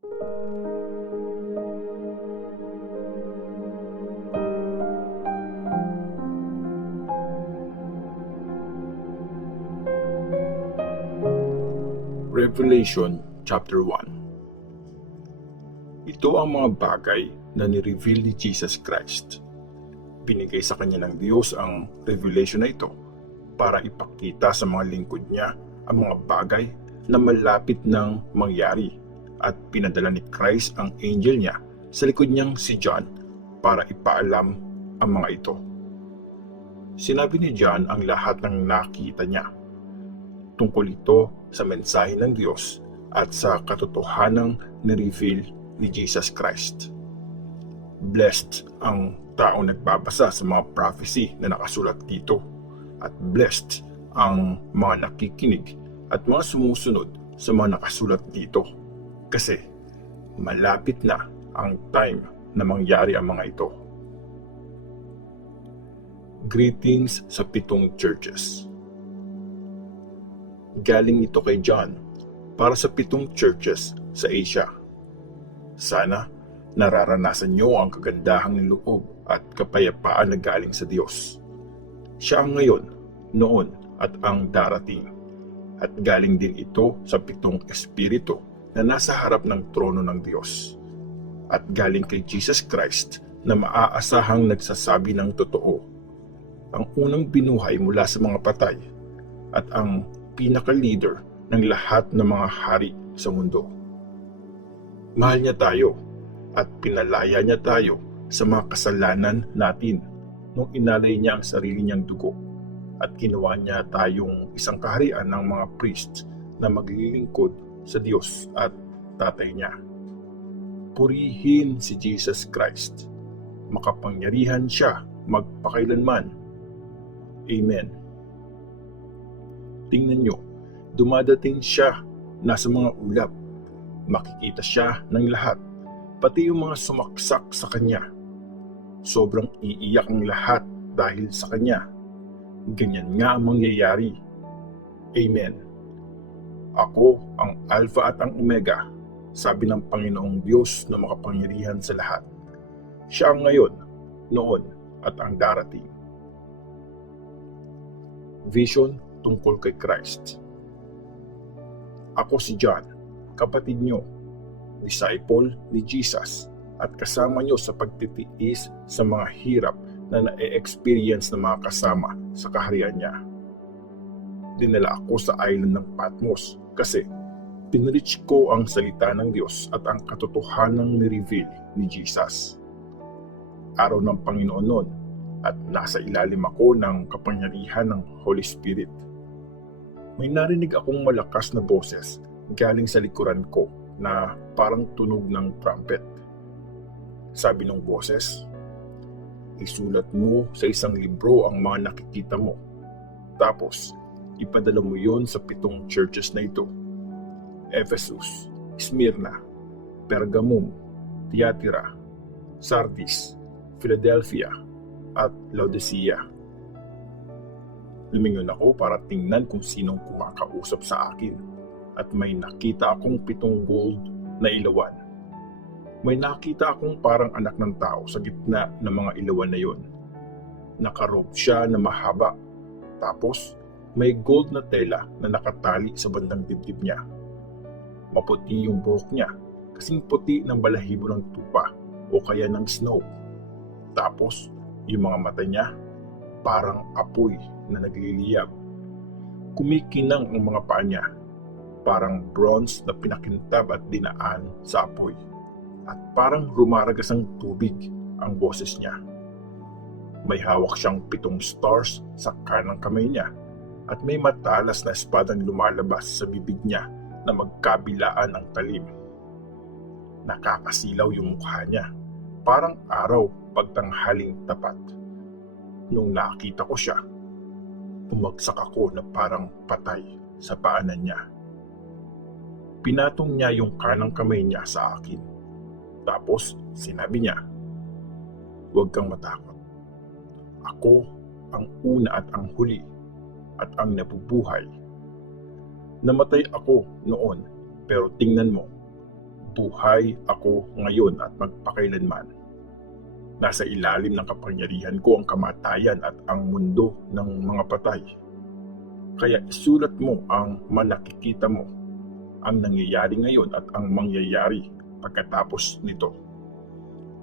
Revelation chapter 1. Ito ang mga bagay na ni-reveal ni Jesus Christ. Binigay sa kanya ng Diyos ang revelation na ito para ipakita sa mga lingkod niya ang mga bagay na malapit nang mangyari, at pinadala ni Christ ang angel niya sa likod niyang si John para ipaalam ang mga ito. Sinabi ni John ang lahat ng nakita niya. Tungkol ito sa mensahe ng Diyos at sa katotohanang ni-reveal ni Jesus Christ. Blessed ang taong nagbabasa sa mga prophecy na nakasulat dito, at blessed ang mga nakikinig at mga sumusunod sa mga nakasulat dito, kasi malapit na ang time na mangyari ang mga ito. Greetings sa 7 churches. Galing ito kay John para sa 7 churches sa Asia. Sana nararanasan niyo ang kagandahang loob at kapayapaan na galing sa Diyos. Siya ang ngayon, noon at ang darating. At galing din ito sa 7 espiritu na nasa harap ng trono ng Diyos. At galing kay Jesus Christ na maaasahang nagsasabi ng totoo. Ang unang binuhay mula sa mga patay at ang pinaka-leader ng lahat ng mga hari sa mundo. Mahal niya tayo at pinalaya niya tayo sa mga kasalanan natin nung inalay niya ang sarili niyang dugo, at ginawa niya tayong isang kaharian ng mga priests na maglilingkod sa Diyos at Tatay niya. Purihin si Jesus Christ. Makapangyarihan siya magpakailanman. Amen. Tingnan nyo, dumadating siya, nasa mga ulap. Makikita siya ng lahat, pati yung mga sumaksak sa kanya. Sobrang iiyak ang lahat dahil sa kanya. Ganyan nga ang mangyayari. Amen. Ako ang Alpha at ang Omega, sabi ng Panginoong Diyos na makapangyarihan sa lahat. Siya ang ngayon, noon at ang darating. Vision tungkol kay Christ. Ako si John, kapatid nyo, disciple ni Jesus, at kasama nyo sa pagtitiis sa mga hirap na na-experience ng mga kasama sa kaharian niya. Dinala ako sa island ng Patmos kasi pinreach ko ang salita ng Diyos at ang katotohanang ni-reveal ni Jesus. Araw ng Panginoon noon, at nasa ilalim ako ng kapangyarihan ng Holy Spirit. May narinig akong malakas na boses galing sa likuran ko na parang tunog ng trumpet. Sabi ng boses, isulat mo sa isang libro ang mga nakikita mo. Tapos, ipadala mo yon sa 7 churches na ito: Ephesus, Smyrna, Pergamum, Thyatira, Sardis, Philadelphia, at Laodicea. Lumingon ako para tingnan kung sinong kumakausap sa akin, at may nakita akong 7 gold na ilawan. May nakita akong parang anak ng tao sa gitna ng mga ilawan na yon. Nakarobe siya na mahaba, tapos may gold na tela na nakatali sa bandang dibdib niya. Maputi yung buhok niya, kasing puti ng balahibo ng tupa o kaya ng snow. Tapos yung mga mata niya, parang apoy na nagliliyab. Kumikinang ang mga paa niya, parang bronze na pinakintab at dinaan sa apoy. At parang rumaragas ang tubig ang boses niya. May hawak siyang 7 stars sa kanang kamay niya, at may matalas na espadang lumalabas sa bibig niya na magkabilaan ng talim. Nakakasilaw yung mukha niya, parang araw pagtanghaling tapat. Nung nakita ko siya, bumagsak ako na parang patay sa paanan niya. Pinatong niya yung kanang kamay niya sa akin. Tapos sinabi niya, "Huwag kang matakot. Ako ang una at ang huli at ang nabubuhay. Namatay ako noon, pero tingnan mo, buhay ako ngayon at magpakailanman. Nasa ilalim ng kapangyarihan ko ang kamatayan at ang mundo ng mga patay. Kaya isulat mo ang manakikita mo, ang nangyayari ngayon at ang mangyayari pagkatapos nito.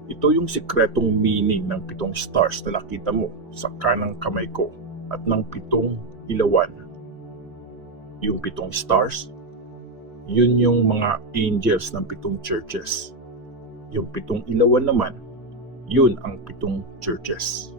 Ito yung sikretong meaning ng 7 stars na nakita mo sa kanang kamay ko at ng 7 ilawan. Yung 7 stars, yun yung mga angels ng 7 churches. Yung 7 ilawan naman, yun ang 7 churches.